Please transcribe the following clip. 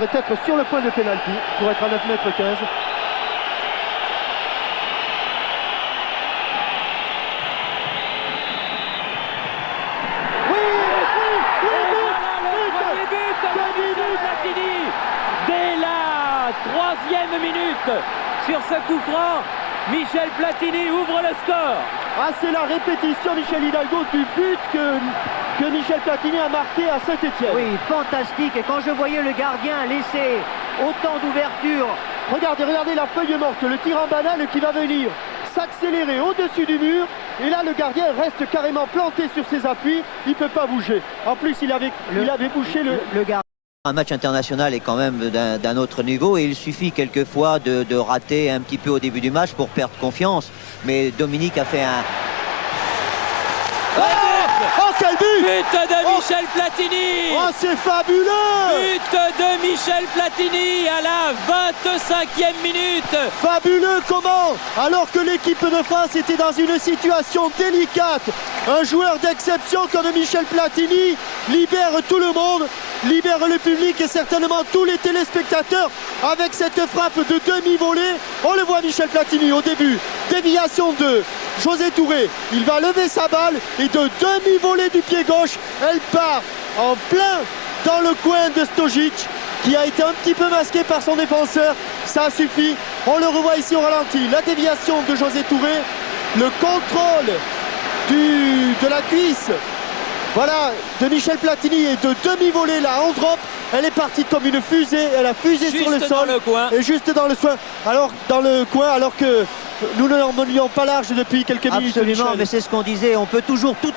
Peut-être sur le point de pénalty pour être à 9,15 m. Dès la 3e minute, sur ce coup franc, Michel Platini ouvre le score. Ah, c'est la répétition, Michel Hidalgo, du but que Michel Platini a marqué à Saint-Etienne. Oui, fantastique. Et quand je voyais le gardien laisser autant d'ouverture. Regardez la feuille morte, le tir en banane qui va venir s'accélérer au-dessus du mur. Et là, le gardien reste carrément planté sur ses appuis. Il ne peut pas bouger. En plus, il avait bouché le gardien. Un match international est quand même d'un autre niveau et il suffit quelquefois de rater un petit peu au début du match pour perdre confiance. Mais Dominique a fait un... Oh, quel but! But de Michel Platini! Oh, c'est fabuleux! But de Michel Platini à la 25e minute! Fabuleux comment? Alors que l'équipe de France était dans une situation délicate, un joueur d'exception comme Michel Platini libère tout le monde, libère le public et certainement tous les téléspectateurs avec cette frappe de demi-volée. On le voit Michel Platini au début, déviation de José Touré, il va lever sa balle et de demi-volée du pied gauche, elle part en plein dans le coin de Stojic qui a été un petit peu masqué par son défenseur. Ça suffit, on le revoit ici au ralenti, la déviation de José Touré, le contrôle de la cuisse, voilà, de Michel Platini et de demi-volée là en drop. Elle est partie comme une fusée, elle a fusé Juste sur le sol dans le coin. et juste dans le coin, alors que nous ne l'emmenions pas large depuis quelques minutes. Absolument, Michel. mais c'est ce qu'on disait, on peut toujours tout